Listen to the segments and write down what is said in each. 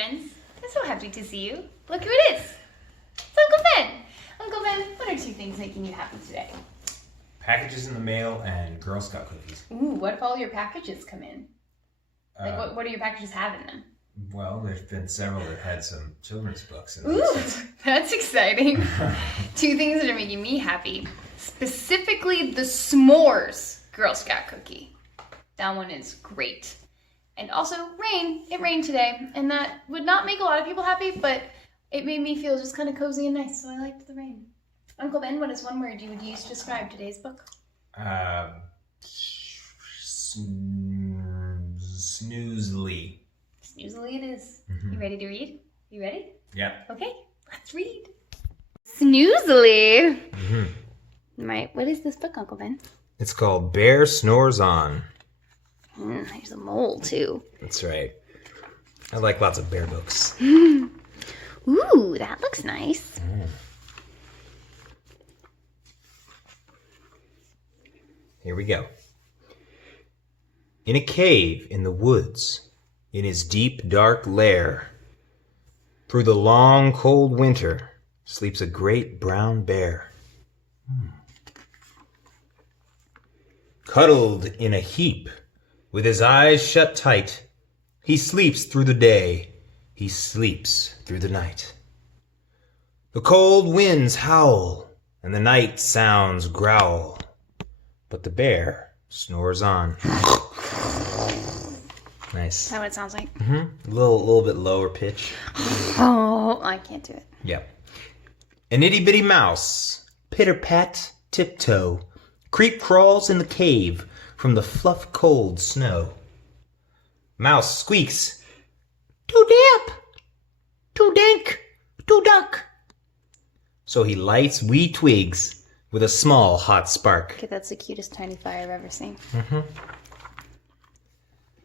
friends. I'm so happy to see you. Look who it is. It's Uncle Ben. Uncle Ben, what are 2 things making you happy today? Packages in the mail and Girl Scout cookies. Ooh, what if all your packages come in? Like, what do your packages have in them? Well, there's been several that had some children's books in them. Ooh, that's exciting. 2 things that are making me happy. Specifically, the s'mores Girl Scout cookie. That one is great. And also, rain. It rained today, and that would not make a lot of people happy, but it made me feel just kind of cozy and nice, so I liked the rain. Uncle Ben, what is one word you would use to describe today's book? Snoozely. Snoozely it is. You ready to read? You ready? Yeah. Okay, let's read. Snoozely. Right, what is this book, Uncle Ben? It's called Bear Snores On. There's a mole, too. That's right. I like lots of bear books. Ooh, that looks nice. Here we go. In a cave in the woods, in his deep, dark lair, through the long, cold winter, sleeps a great brown bear. Cuddled in a heap, with his eyes shut tight, he sleeps through the day, he sleeps through the night. The cold winds howl, and the night sounds growl, but the bear snores on. Nice. Is that what it sounds like? A little bit lower pitch. Oh, I can't do it. Yeah. An itty-bitty mouse, pitter-pat, tiptoe, creep-crawls in the cave from the fluff-cold snow. Mouse squeaks, "Too-damp, too-dink, too-duck." So he lights wee twigs with a small hot spark. Okay, that's the cutest tiny fire I've ever seen.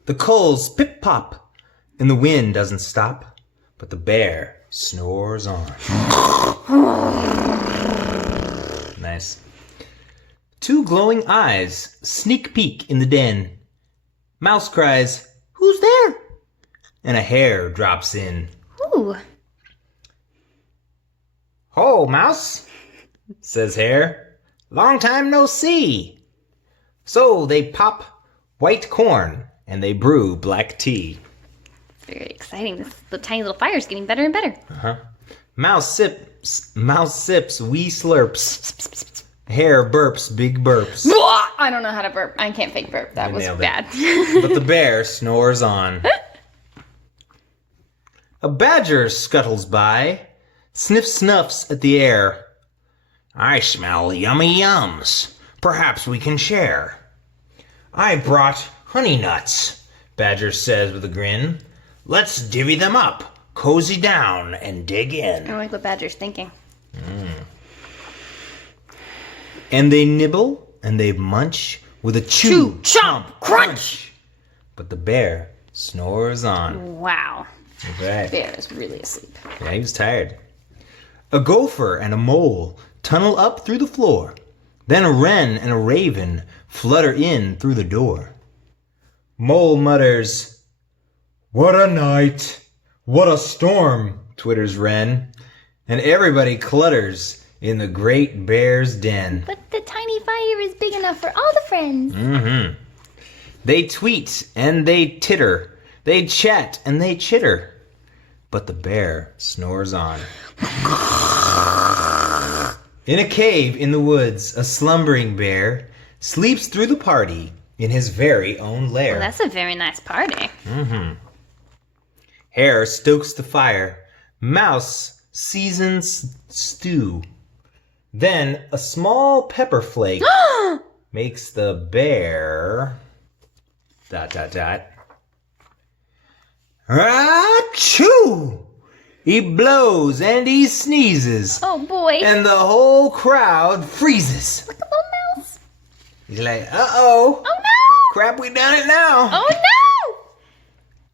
The coals pip-pop, and the wind doesn't stop, but the bear snores on. Nice. 2 glowing eyes sneak peek in the den. Mouse cries, "Who's there?" And a hare drops in. Ooh. "Ho, Mouse," says Hare. "Long time no see." So they pop white corn and they brew black tea. Very exciting. The tiny little fire is getting better and better. Mouse sips wee slurps. Hare burps big burps. I don't know how to burp. I can't fake burp. That was nailed it. bad. But the bear snores on. A badger scuttles by, sniffs at the air. "I smell yummy yums. Perhaps we can share." "I brought honey nuts," Badger says with a grin. "Let's divvy them up, cozy down, and dig in." I like what Badger's thinking. And they nibble and they munch with a chew, chomp, crunch. But the bear snores on. Wow. Right. Bear is really asleep. Yeah, he was tired. A gopher and a mole tunnel up through the floor. Then a wren and a raven flutter in through the door. Mole mutters, "What a night! What a storm!" twitters wren. And everybody clutters in the great bear's den. But the tiny fire is big enough for all the friends. They tweet and they titter. They chat and they chitter. But the bear snores on. In a cave in the woods, a slumbering bear sleeps through the party in his very own lair. Well, that's a very nice party. Hare stokes the fire. Mouse seasons stew. Then a small pepper flake makes the bear... ... Achoo! He blows and he sneezes. Oh, boy. And the whole crowd freezes. Look at little mouse. He's like, uh-oh. Oh, no. Crap, we done it now. Oh, no.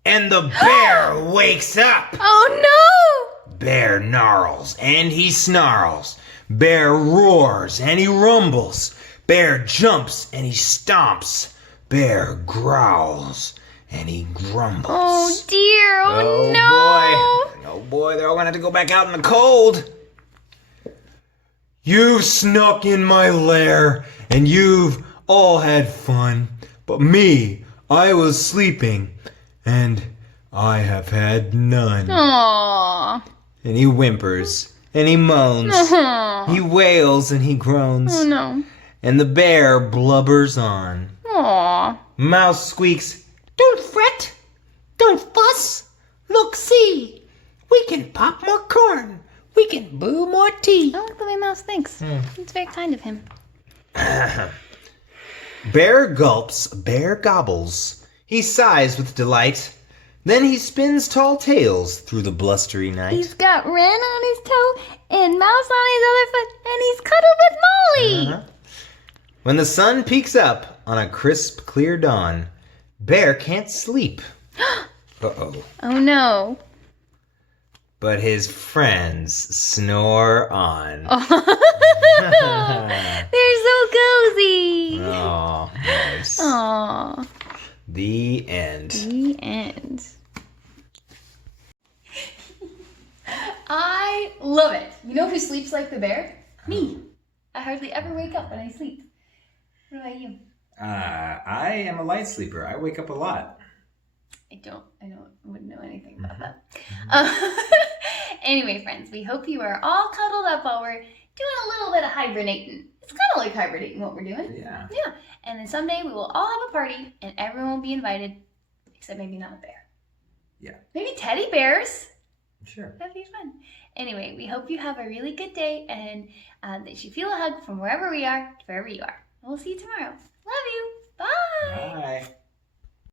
And the bear wakes up. Oh, no. Bear gnarls and he snarls. Bear roars and he rumbles. Bear jumps and he stomps. Bear growls and he grumbles. Oh, dear. Oh, Oh, no. boy. go back out in the cold. You've snuck in my lair, and you've all had fun. But me, I was sleeping, and I have had none. Aww. And he whimpers, and he moans. Aww. He wails, and he groans. Oh no. And the bear blubbers on. Aww. Mouse squeaks, "Don't fret, don't fuss. Look, see, we can pop more corn. We can brew more tea." I like the way Mouse thinks. It's very kind of him. Bear gulps, bear gobbles. He sighs with delight. Then he spins tall tales through the blustery night. He's got Ren on his toe and Mouse on his other foot, and he's cuddled with Molly. Uh-huh. When the sun peeks up on a crisp, clear dawn, Bear can't sleep. Uh-oh. Oh no. But his friends snore on. They're so cozy. Oh, nice. Aww. The end. The end. I love it. You know who sleeps like the bear? Me. I hardly ever wake up when I sleep. What about you? I am a light sleeper. I wake up a lot. I wouldn't know anything about that. Anyway, friends, we hope you are all cuddled up while we're doing a little bit of hibernating. It's kind of like hibernating what we're doing. Yeah. Yeah. And then someday we will all have a party and everyone will be invited, except maybe not a bear. Yeah. Maybe teddy bears. Sure. That'd be fun. Anyway, we hope you have a really good day and that you feel a hug from wherever we are to wherever you are. We'll see you tomorrow. Love you. Bye. Bye.